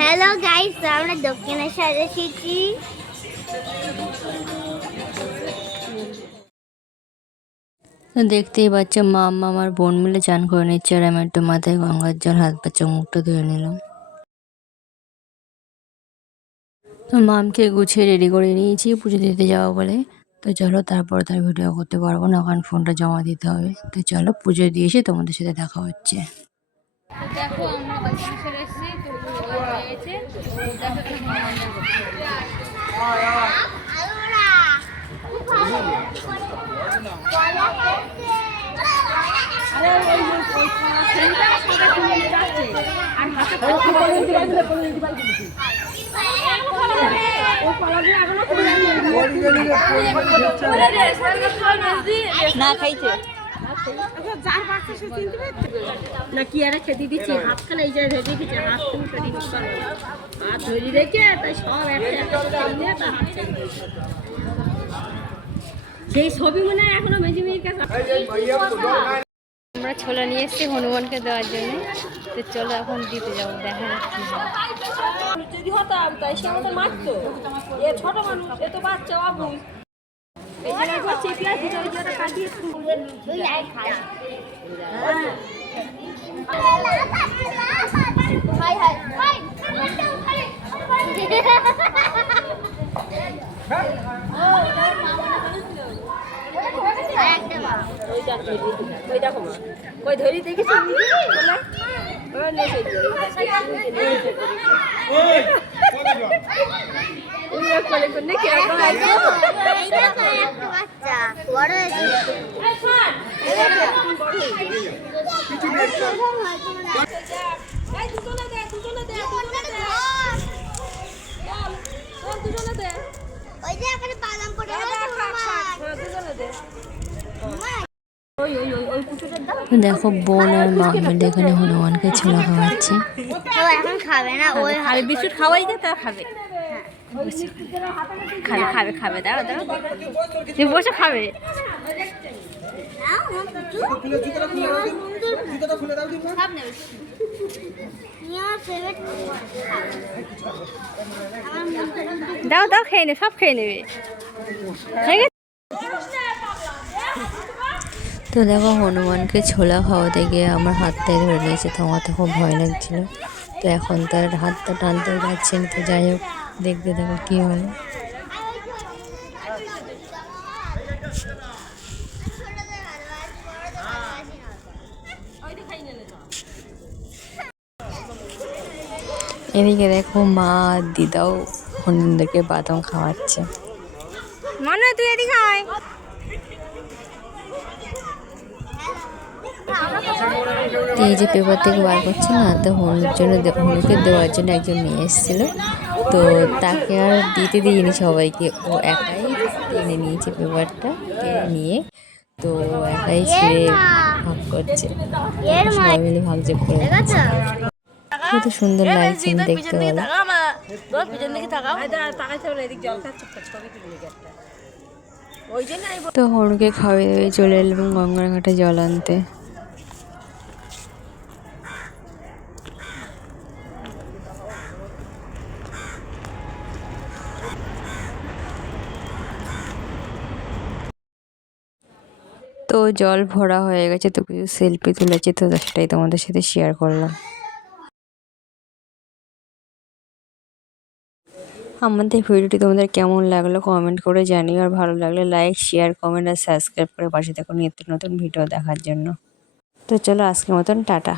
Hello guys আমরা দক্ষিণেশ্বর এসেছি। দেখতেই পাচ্ছ, মা, আম্মা, আমার বোন মিলে চান করে নিচ্ছে আর আমি একটু মাথায় গঙ্গার জল, হাত পা মুখটা ধুয়ে নিলাম। তো মামকে গুছিয়ে রেডি করে নিয়েছি, পুজো দিতে যাব বলে। তো চলো, তারপর তার ভিডিও করতে পারব না, কারণ ফোনটা জমা দিতে হবে। তো চলো, পুজো দিয়ে এসে তোমাদের সাথে দেখা হচ্ছে। দেখো আমরা দক্ষিণেশ্বর এসেছি তো। না খাইছে না কি আর খেতে দিচ্ছি হাত খানে এই যে রেখে দিচ্ছে হাত তুমি করে ধরে রেখে তাই সব একটা সেই ছবি মনে হয় এখনও মেজিমির কাছে আমরা ছোলা নিয়ে এসেছি হনুমানকে দেওয়ার জন্য। তো চলো এখন দিতে যাব দেখা যাচ্ছে যদি হতাম তাই সে আমাদের মারতো। এ ছোট মানুষ এ তো বাচ্চা অবুঝ এই জন্য একবার চেপলা দিতে ওই জন্য কাটিয়ে হাই হাই হাই ওই দেখো ওই দেখো মা। ওই ধরি দেখেছি ওই যে এখানে বাদাম পড়ে। খা, দুজনে দে। দেখো বোন আর মা মিলে এখানে হনুমানকে ছোলা খাওয়াচ্ছে। এখন খাবে না ওই খাবে বিস্কুট খাওয়াই দে তা খাবে। খাবে খাবে খাবে দাঁড়া দাঁড়া তুমি বসে খাবে। মুখটা দাও দাও খেয়ে নে সব খেয়ে নেবে। হয়ে গেছে তো দেখো হনুমানকে ছোলা খাওয়াতে গিয়ে আমার হাতটাই ধরে নিয়েছে, তো আমার তো খুব ভয় লাগছিল। তো এখন তার হাতটা টানতেও পারছি না, তো যাই হোক, দেখতে দেখো কী হয়। এদিকে দেখো মা দিদাও হনুমানদেরকে বাদাম খাওয়াচ্ছে। মনে, তুই এদিকে তো এই যে পেপার থেকে বার করছে না তো হনুর জন্য দে- হনুকে দেওয়ার জন্য একজন নিয়ে এসেছিল। তো তাকে আর দিতে দিইনি সবাইকে। ও একাই টেনে নিয়েছে পেপারটা টেনে নিয়ে। তো একাই ছিঁড়ে ভাগ করছে। সবাই মিলে ভাগ যোগ করে কত সুন্দর লাগছে দেখতে আমি তো হনুকে খাওয়াই দাওয়াই চলে এলাম গঙ্গার ঘাটে জল আনতে। তো জল ভরা হয়ে গেছে, তো কিছু সেলফি তুলেছি, তো সেটাই তোমাদের সাথে শেয়ার করলাম। আমাদের ভিডিওটি তোমাদের কেমন লাগল কমেন্ট করে জানিও, আর ভালো লাগলে লাইক শেয়ার কমেন্ট আর সাবস্ক্রাইব করে পাশে থাকুন নিত্য নতুন ভিডিও দেখার জন্য। তো চলো আজকের মতন, টাটা।